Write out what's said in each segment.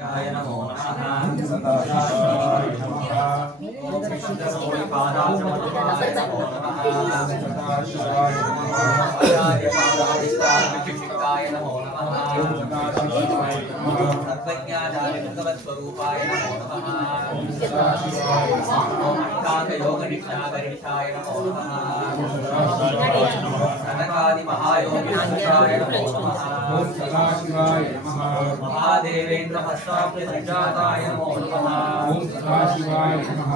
नमो नमः सदाशिवाय नमः चन्द्रमौलिपादाब्जमधुवाय नमो नमः सदाशिवाय नमः आचार्यपादादिष्टाय नमो नमः सदाशिवाय नमः सर्वज्ञाचार्यभगवत्स्वरूपाय नमो नमः सदाशिवाय नमः अष्टाङ्गयोगनिष्ठागरिष्ठाय नमो नमः सदाशिवाय नमः सनकादिमहायोगिनाथाय नमो नमः सदाशिवाय नमः महादेवेन्द्र हस्ताभ्यसञ्जाताय नमो नमः ओम सदाशिवाय नमः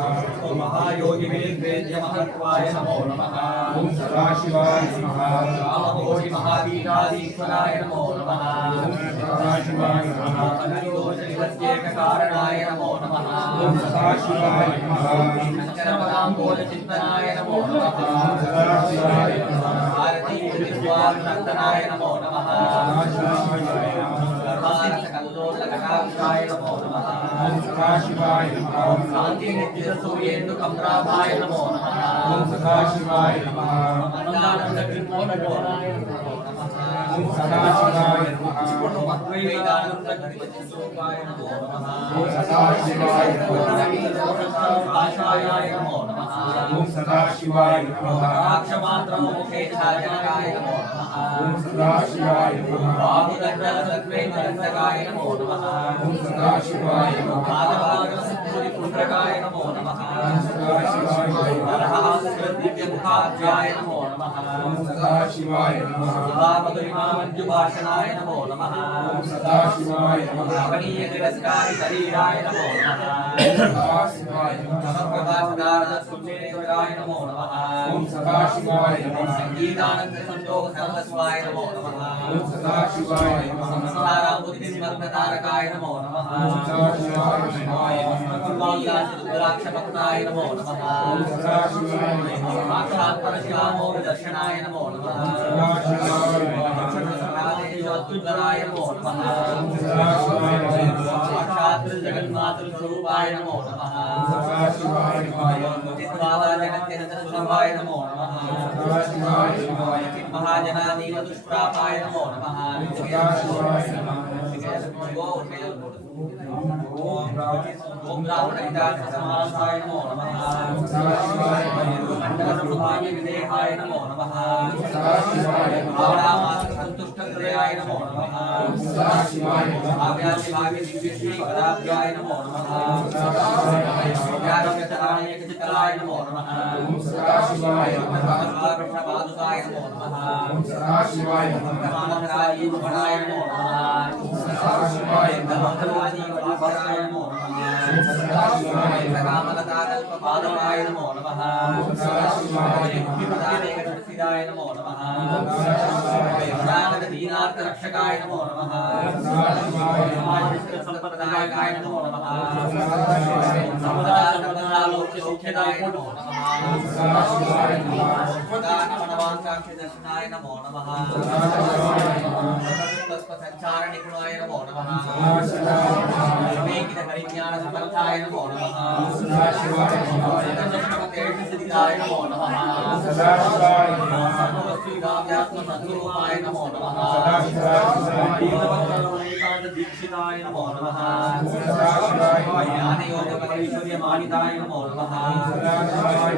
ओम महायोगिवेद्य महत्वाय नमो नमः ओम सदाशिवाय नमः रामकोटि महादीनाधीश्वराय नमो नमः ओम सदाशिवाय नमः अनिरोधनिवृत्त्येककारणाय नमो नमः ओम सदाशिवाय नमः शङ्करपदाम्बोधचिन्तनाय नमो नमः ओम सदाशिवाय नमः भारतीयविद्वान्नन्दनाय नमो नमः सदाशिवाय नमः सर्वार्थकल्लोलकटाक्षाय नमो नमः ओम सदाशिवाय नमः ओम शान्तिनित्यसूर्येन्दुकम्राभाय नमो नमः ओम सदाशिवाय नमः आनन्दानन्दकृष्णोदयोनाय नमो नमः ओम सदाशिवाय नमः अद्वैतानन्दघटितस्वरूपाय नमो नमः ओम सदाशिवाय नमः भाषायाय नमो नमः ओम सदाशिवाय नमः अक्षमात्रमोक्षेच्छाजनकाय नमो नमः ओम सदाशिवाय नमः बाहुदण्डसत्त्वेन्द्रदण्डकाय नमो नमः ओम सदाशिवाय नमः पादपादसत्पुरिपुण्ड्रकाय नमो नमः ओम सदाशिवाय नमः अरहस्कृतदिव्यमुखाभ्याय नमो नमः ओम सदाशिवाय नमः सुधामधुरिमामञ्जुभाषणाय नमो नमः ओम सदाशिवाय नमः अवनीयतिरस्कारी शरीराय नमो नमः ओम सदाशिवाय नमः प्रभासदारसुन्नेत्राय नमो नमः ओम सदाशिवाय नमः संगीतानंद संतोष सर्वस्वाय नमो नमः ओम सदाशिवाय नमः संसाराबुद्धिस्मरणतारकाय नमो नमः ओम सदाशिवाय नमः कुर्वाल्याचतुराक्षभक्ताय नमो नमः ओम सदाशिवाय नमः साक्षात् परशिवामोदर्शनाय नमो नमः ओम सदाशिवाय नमः अत्युज्वलाय नमो नमः ओम सदाशिवाय नमः साक्षात् जगन्मातृस्वरूपाय नमो नमः ओम सदाशिवाय नमः चित्वावाजगत्यनन्दस्वरूपाय नमो नमः ओम सदाशिवाय नमः महाजनानीवदुष्प्रापाय नमो नमः ओम सदाशिवाय नमः ओम रावणहितार्थसमासाय नमो नमः ओम सदाशिवाय नमः मण्डलस्वरूपाय विदेहाय नमो नमः ओम सदाशिवाय नमः भावनामात्रसन्तुष्टहृदयाय नमो नमः ओम सदाशिवाय नमः भाव्यादिभाव्य दिव्यश्रीपदाभ्याय नमो नमः ओम सदाशिवाय नमः व्यारोग्यतरायकचितलाय नमो नमः ओम सदाशिवाय नमः कृष्णपादुकाय नमो नमः ओम सदाशिवाय नमः रामराजीवनाय नमो नमः ओम सदाशिवाय नमः धर्मधर्माजीवनाय नमो नमः ओम सदाशिवाय नमः रामलताकल्पपादवाय नमो नमः ओम सदाशिवाय नमः नमो नमः ओम सदाशिवाय नमः दीनार्थरक्षकाय नमो नमः ओम सदाशिवाय नमः संपदायकाय नमो नमः ओम सदाशिवाय नमः समुदायसमुदालोक्यसौख्यदाय नमो नमः ओम सदाशिवाय नमः दानवनवांसाक्षिदर्शनाय नमो नमः ओम सदाशिवाय नमः तत्त्वसञ्चारनिपुणाय नमो नमः ओम सदाशिवाय नमः विवेकिनपरिज्ञानसमर्थाय नमो नमः ओम सदाशिवाय नमः सिद्धाय नमो नमः ओम सदाशिवाय नमः सर्ववस्तुविदाव्यात्मसद्गुरूपाय नमो नमः ओम सदाशिवाय दीक्षिताय नमो नमः ओम सदाशिवाय ज्ञानयोगपरैश्वर्यमानिताय नमो नमः ओम सदाशिवाय